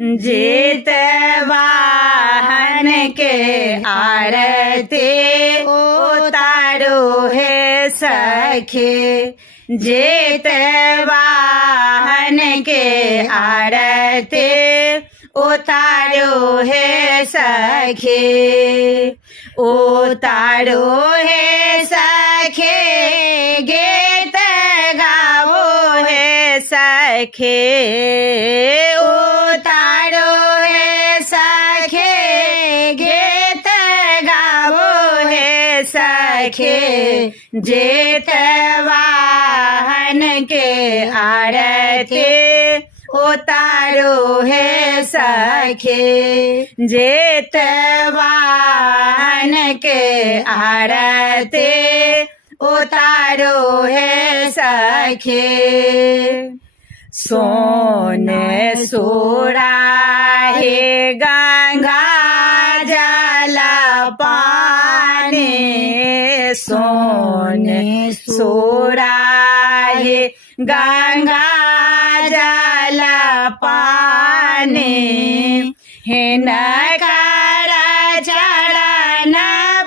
जेतवाहन के आरती उतारो है सखी। जेतवाहन के आरती उतारो है सखी। उतारो है सखी गीत गाओ है सखी। उतारो है सखी गीत गाओ है सखी। जेतवाहन के आरती उतारो है सखी। जेतवाहन के आरती उतारो है सखी। सोने सुराहे गंगा जल पानी। सोने सुराहे गंगा जल पानी। हिनकर चरण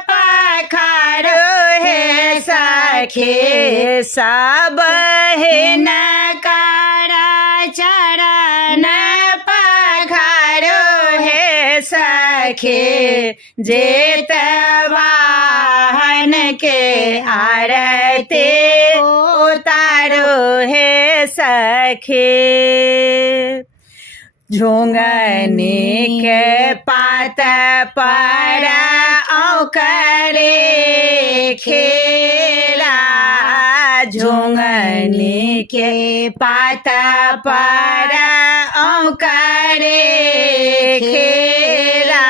पखारो है सखी। सब हिनकर चरण पखारो है सखी। जेतवाहन के आरती उतारो है सखी। झुंगनी के पात पर औकरे खेला। झुंगनी के पात पर औकरे खेला।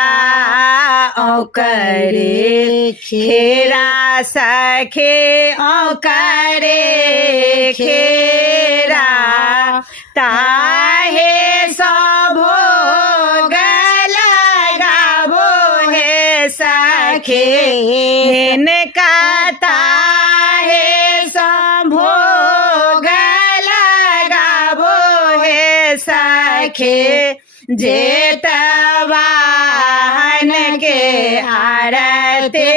औकरे खेला सखी औकरे खेला। ताहे भोग लगावो है सखी। हिनका ताहे भोग लगावो है सखी। जेतवाहन के आरती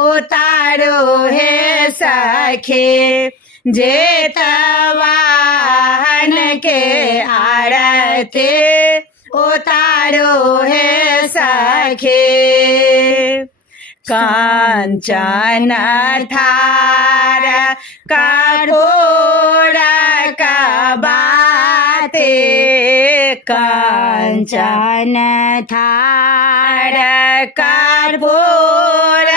उतारो है सखी। जेतवाहन के आरती उतारो है सखी। कांचन थार कपूर कबाते। कांचन थार कपूर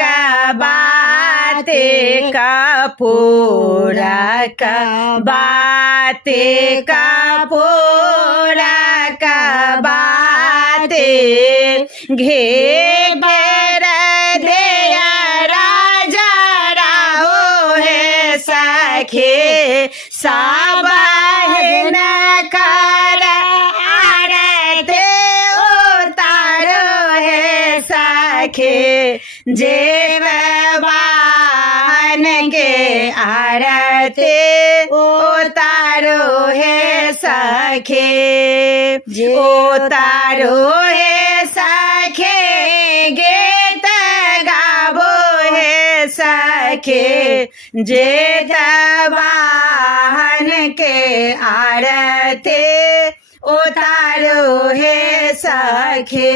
कबाते। कपूर कबाते कपूर कबाते। घेर दिया राजा राहो है सखी। सब हिनकर आरती उतारो है सखी। जेतवाहन के आरती उतारो है सखी। उतारो है सखी गीत गावो है सखी। जेतवाहन के आरती उतारो है सखी।